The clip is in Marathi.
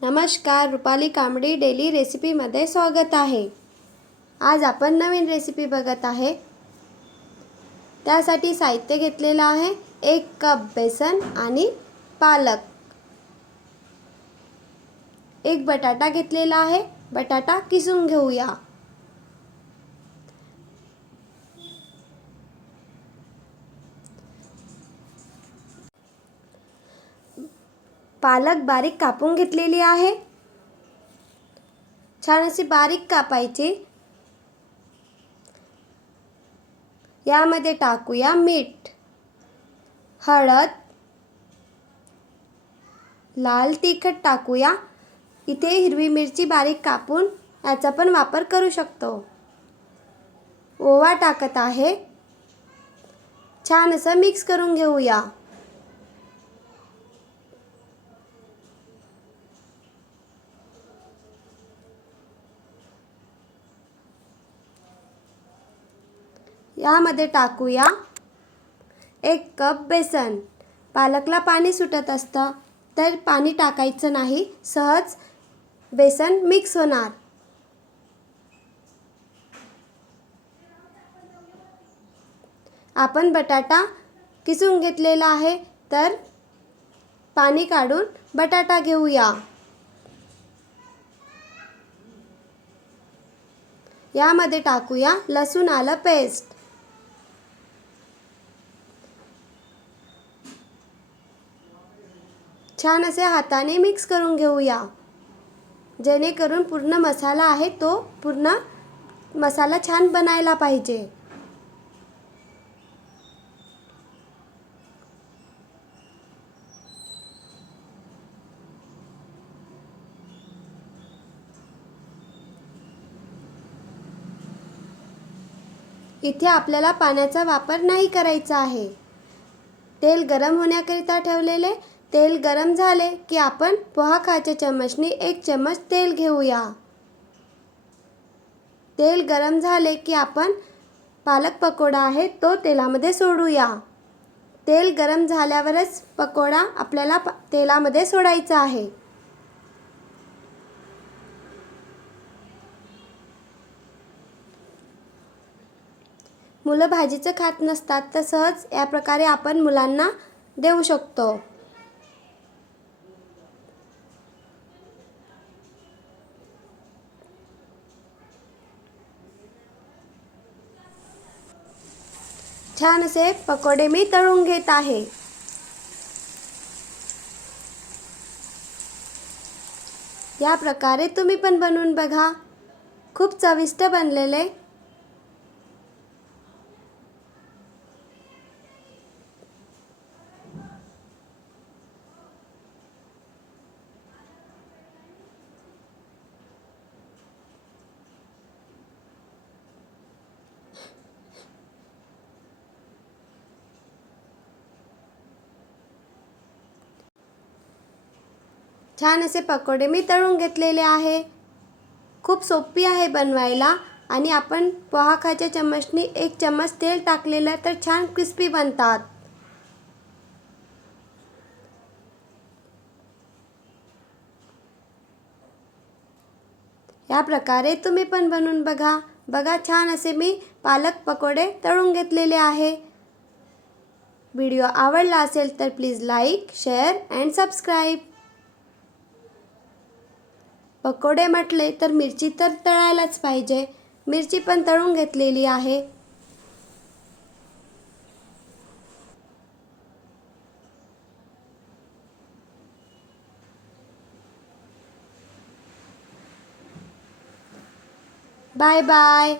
नमस्कार, रुपाली कांबडी डेली रेसिपीमध्ये स्वागत आहे। आज आपण नवीन रेसिपी बघत आहे। त्यासाठी साहित्य घेतलेलं आहे 1 कप बेसन आणि पालक। 1 बटाटा घेतलेला आहे। बटाटा किसून घेऊया। पालक बारीक कापून घेतलेली आहे। छान अशी बारीक कापायची। यामध्ये टाकूया मीठ, हळद, लाल तिखट टाकूया। इथे हिरवी मिरची बारीक कापून याचा पण वापर करू शकतो। ओवा टाकत आहे। छान असं मिक्स करून घेऊया। यामध्ये टाकूया 1 कप बेसन। पालकला पाणी सुटत असतं तर पाणी टाकायचं नाही, सहज बेसन मिक्स होणार। आपण बटाटा किसून घेतलेला आहे तर पाणी काढून बटाटा घेऊया। यामध्ये टाकूया लसूण आलं पेस्ट। छान असे हाताने मिक्स करून घेऊया, जेणेकरून पूर्ण मसाला आहे तो पूर्ण मसाला छान बनायला पाहिजे। इथे आपल्याला पाण्याचा वापर नाही करायचा आहे। तेल गरम होण्याकरिता ठेवलेले। तेल गरम झाले की आपण पोहा खायच्या चमचने 1 चम्मच तेल घेऊया। तेल गरम झाले की आपण पालक पकोडा आहे तो तेलामध्ये सोडूया। तेल गरम झाल्यावरच पकोडा आपल्याला तेलामध्ये सोडायचा आहे। मुलं भाजीचं खात नसतात तर सहज या प्रकारे आपण मुलांना देऊ शकतो। छान असे पकोडे मी तळून घेत आहे। या प्रकारे तुम्ही पण बनवून बघा, खूप चविष्ट बनलेले। छान असे पकोडे मी तळून घेतलेले आहे। खूप सोपी आहे बनवायला आणि आपण पोहा खायच्या चमचने 1 चम्मच तेल टाकलेलं तर छान क्रिस्पी बनतात। या प्रकारे तुम्ही पण बनवून बघा। बघा छान असे मी पालक पकोडे तळून घेतलेले आहे। व्हिडिओ आवडला असेल तर please like, share and subscribe. पकोडे म्हटले तर मिरची तर तळायलाच पाहिजे। मिरची पण तळून घेतलेली आहे। Bye bye.